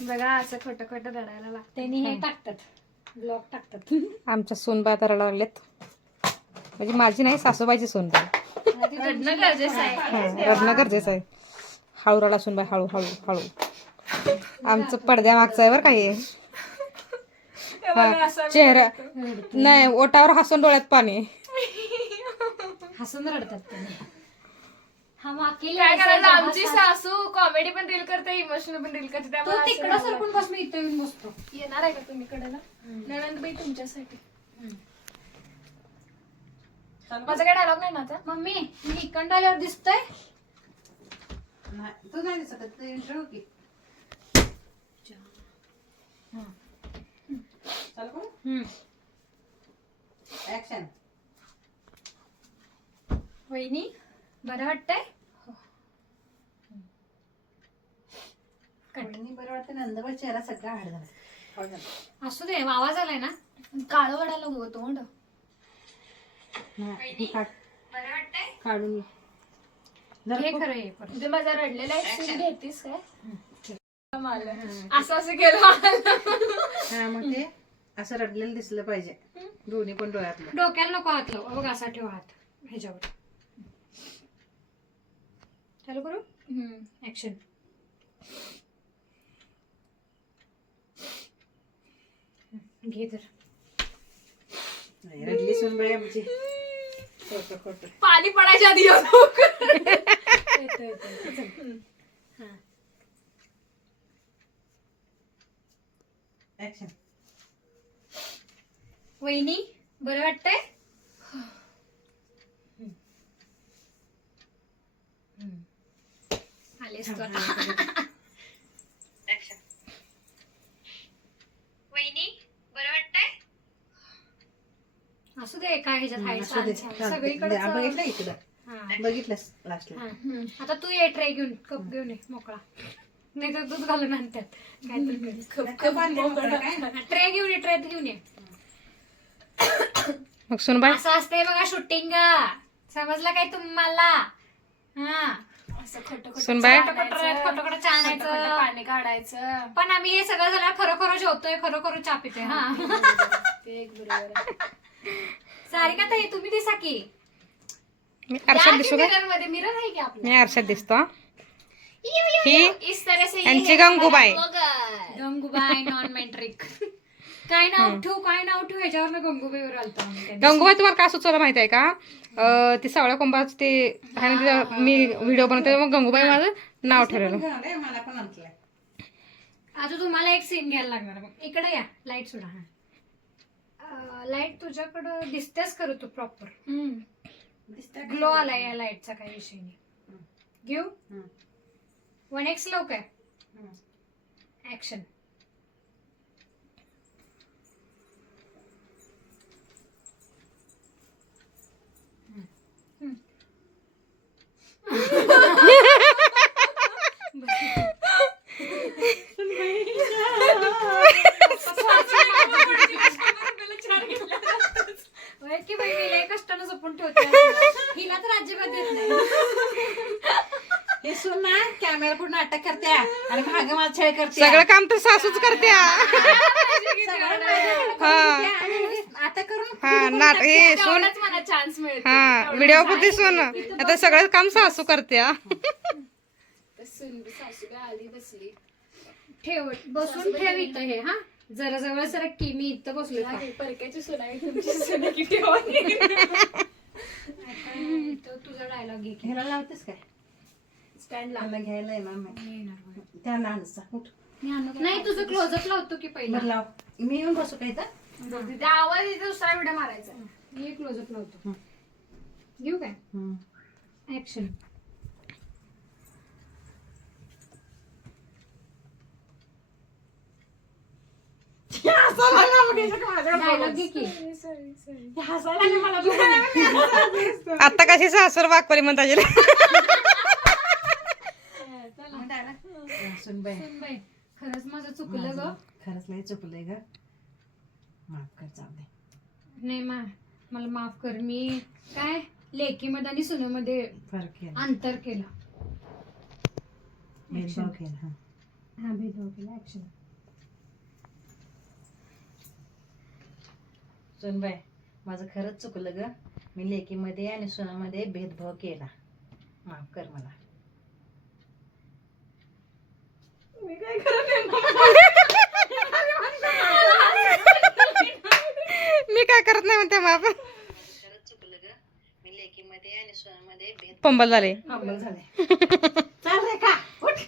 बघा असं खोटं खोटं रडायला लागतं. त्यांनी हे टाकतात, ब्लॉग टाकतात. आमच्या सोनबाई आता रडायला लागलेत. म्हणजे माझी नाही, सासूबाईची सोनबाई. रडणं गरजेचं आहे. रडणं गरजेचं आहे. हळू रडा सोनबाई, हळू हळू हळू. आमचं पडद्या मागचं आहे बरं काही. चेहरा नाही, ओटावर हसून डोळ्यात पाणी. हसून रडतात त्यांनी. हम अकेले काय ऐसे करायचं, जहाँ आमची सासू कॉमेडी पण रील करते, इमोशनल पण रील करते. तू त्यामुळे तिकडं असं सरकून बस, मी इथं येऊन बसतो. येणार आहे का तुम्ही कडेला? नणंदबाई तुमच्यासाठी. माझा काय डायलॉग नाही ना आता? मम्मी मी इकडं आल्यावर दिसतोय? तू नाही दिसत, तू इंट्रो की चालू करू. ऍक्शन. वहिनी बरं वाटतंय? वहिनी बरं वाटतं. नंदबाई चेहरा सगळा हाड झाला. हळू झाला. असू दे, आवाज आलाय ना. काळं वडायला हो तोंड. नाही, ही काढ. बरं वाटतंय? काढून ये. हे खरं आहे परत. तुझे माझा रडलेला एक सीन घेतीस काय? असं असं केलं मला. हा, मग ते असं रडलेलं दिसलं पाहिजे दोन्ही पण डोळ्यातलं. डोक्याला नको हात लाव. बघ असा ठेव हात ह्याच्यावर. चालू करू? ऍक्शन. घे तर. रडली सुनबाई आमची. खोटं खोटं. पाणी पडायच्या आधी येऊ. ऍक्शन. वहिनी बरं वाटतंय? आलेस तू आता. वहिनी बरं वाटतंय? असू दे, काय ह्याच्यात आहे असू दे. सगळीकडे. बघितलं इकडं. बघितलंस लास्टला. आता तू ये, ट्रे घेऊन, कप घेऊन ये मोकळा. नाही तर दूध घालून आणतात काहीतरी. ट्रे घेऊन ये, ट्रे घेऊन ये. मग सोनबाई असं असते बघा शूटिंग. समजलं काय तुम्हाला? हा, असं खोटं सुनबाई खोटं छानायचं, पाणी काढायचं. पण आम्ही हे सगळं झालं खरोखर जेवतोय, खरोखर चहा पितोय. हा, ते एक बरोबर आहे. सारिका ताई तुम्ही दिसा की. मी आरशात दिसू का? मिरर मध्ये मिरर आहे की आपलं? मी आरशात दिसतो. ही इस तरह से यांची गंगूबाई. Gangubai non metric. काय नाव ठेवू, काय नाव ठेवू, ह्याच्यावर गंगूबाईवर आलतो आम्ही. गंगूबाई तुम्हाला काय सुचवलं माहिती आहे का? ती सावळ्या कोंबाच ते आहे ना, तिचं मी व्हिडिओ बनवते, मग गंगूबाई माझं नाव ठरवलं. मला पण आणलंय. आता तुम्हाला एक सीन घ्यायला लागणार. मग इकडे या, लाईट सोडा. हा, लाईट तुझ्याकडं दिसतेच खरं तू प्रॉपर. ग्लो आलाय या लाईटचा, काही विषय नाही. घेऊ 1x लावू काय? ऍक्शन. की बहिणीला कष्टानं जपून ठेवते. हिला तर अजिबात देत नाही. हे सुन ना, कॅमेरा पुढे नाटक करते आणि मागे मला छळ करते. सगळं काम तर सासूच करते. आता करून हा नाट हे सोन. तेवढाच मला चान्स मिळतो. हा, व्हिडिओ पुरती सोन. आता सगळं काम सासू करते. सासूला आली बसली. ठेव, बसून ठेव इथं हे. हा, जरा जवळ सरक की, मी इथं बसलो. परक्याची सोनाई तुमची सोना किती तुझा डायलॉग घे. ह्याला लावतेस काय? स्टँड मला घ्यायला येणार नाही. त्या लहानचा उठ. नाही, तुझं क्लोजअप लावतो की पहिला. बरं लाव. मी येऊन बसू काय तर? आवाज इथे दुसरा व्हिडिओ मारायचा. मी क्लोजअप लावतो. घेऊ काय? ऍक्शन. डायलॉग घे की. आता कशी सासूर वाकवली म्हणता येईल. सुनबाई सुनबाई, खरंच माझं चुकलं ग. खरंच लय चुकलंय ग. माफ कर, जाऊ दे. नाही मला माफ कर. मी काय लेकीमध्ये आणि सुनेमध्ये फरक केला. अंतर केलं. भेदभाव केला. हा भेदभाव केला ऍक्शन. सुनबाई माझं खरंच चुकलं ग. मी लेकीमध्ये आणि सुनामध्ये भेदभाव केला. माफ कर मला. मी काय करत नाही म्हणते माप. खरंच चुकलं ग. मी लेकीमध्ये आणि सुनामध्ये भेदभाव पंबल झाले. झाले. चाल रे का उठ.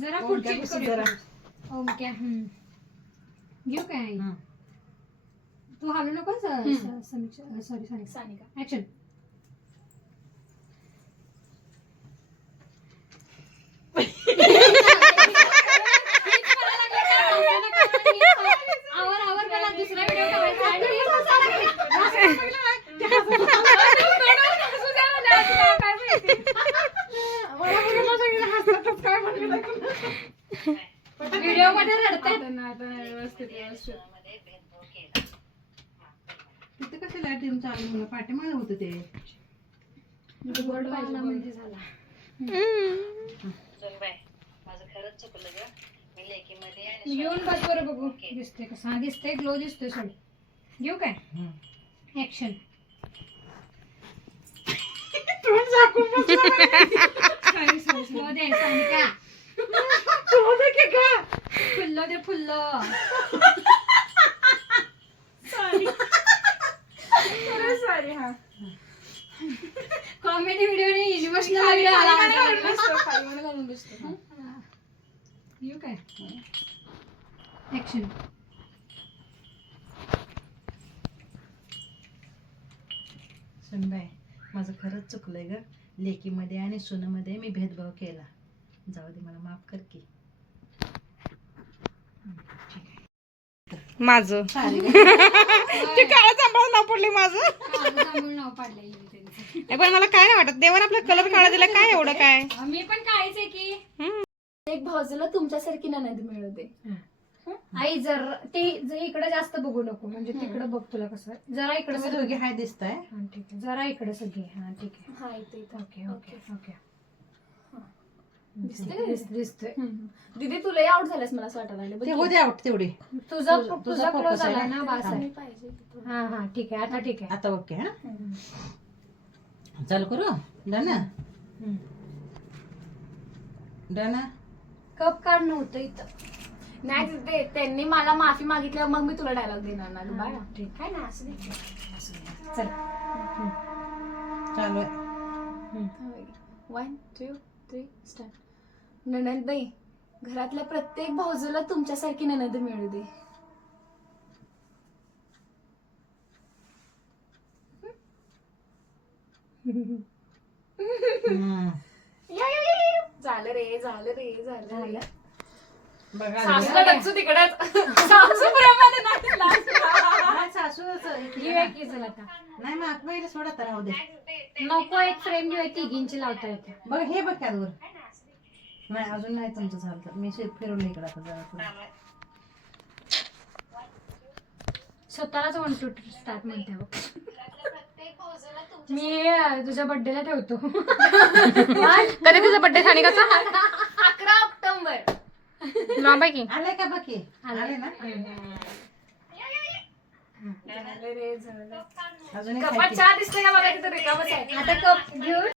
जरा ओम, पुढची त्या बशी करूया. जरा. ओमक्या घेऊ काय हम्म. तू हलू नको सॉरी सॉरी सानिका. ऍक्शन. आवर मला दुसरा व्हिडिओ व्हिडिओ मध्ये रडते. व्यवस्थित व्यवस्थित. सुनामध्ये भेदभाव केला. तिथे कसं लाईट येऊन चालू मला पाठीमागे होतं ते. गोड पाहिजे म्हणजे झाला. सुनबाई माझं खरंच चुकलं ग. मी लेकीमध्ये आणि येऊन बस बरं बघू दिसते कसं. हा दिसते ग्लो दिसतोय सोड. घेऊ काय ऍक्शन. स्लो दे सानिका. फुल्ल दे फुल्ल. सॉरी. हा कॉमेडी व्हिडिओ नाही इमोशनल व्हिडिओ आला खाली घालून बसतो. येऊ काय ऍक्शन. सुनबाई माझं खरंच चुकलंय ग. लेकीमध्ये आणि सुनामध्ये मी भेदभाव केला. जाऊ दे मला माफ कर की. माझं ते काळं जांभळं नाव पडले माझं. नाव पाडलंय त्यांचं. पण मला काय नाही वाटत. देवाने आपला कलर काळा दिला काय एवढं काय. मी पण काहीच आहे की. एक भाऊजीला तुमच्यासारखी ननद मिळवते. आई जर ते इकडे जास्त बघू नको म्हणजे तिकडे बघ तुला कसं. जरा इकडे तुम्ही दोघे हाय दिसताय. हा ठीक आहे. जरा इकडे सगळे. हा ठीक आहे. हा इथे इथे. Okay okay okay. दिसतोय. दीदी तुलाही आउट झाल्यास मला असं वाटायला लागलं. ते होते आउट तेवढे. तुझा तुझा क्लोज focus झाला आहे. ना बास आहे. पाहिजे तिथं. हा हा ठीक आहे. आता ठीक आहे. आता ओके हा चालू करू. Done done. कप काढ नव्हतं इथं. नाही दीदी त्यांनी मला माफी मागितल्यावर मग मी तुला डायलॉग देणार ना ग बाळा. ठीक. काय ना असं नाही. चल. चालू आहे. 1 2 3 स्टार्ट. ननदबाई घरातल्या प्रत्येक भाऊजूला तुमच्यासारखी ननद मिळू दे. झालं रे झालं रे झालं. बघा सासूला डच्चू तिकडच. सासू प्रेमाने नाही लाजला. सासू घेऊया की चल आता. नाही मग पहिले सोडा तर राहू दे. नको एक फ्रेम घेऊया 3 लावता येते. बघ हे बघ त्यावर. नाही अजून नाही तुमचं झालं तर मी फिरवलं इकडं आता जरा थोडं. स्वतःलाच 1 2 स्टार्ट म्हणते बघ. मी तुझ्या बर्थडेला ठेवतो. कधी तुझा बर्थडे सानिकाचा? 11 ऑक्टोबर. लांब आहे की. आले का बाकी आले ना. झालं रे झालं. अजून एक कपात चहा दिसतंय का बघा तिथं रिकामच आहे. आता कप घेऊन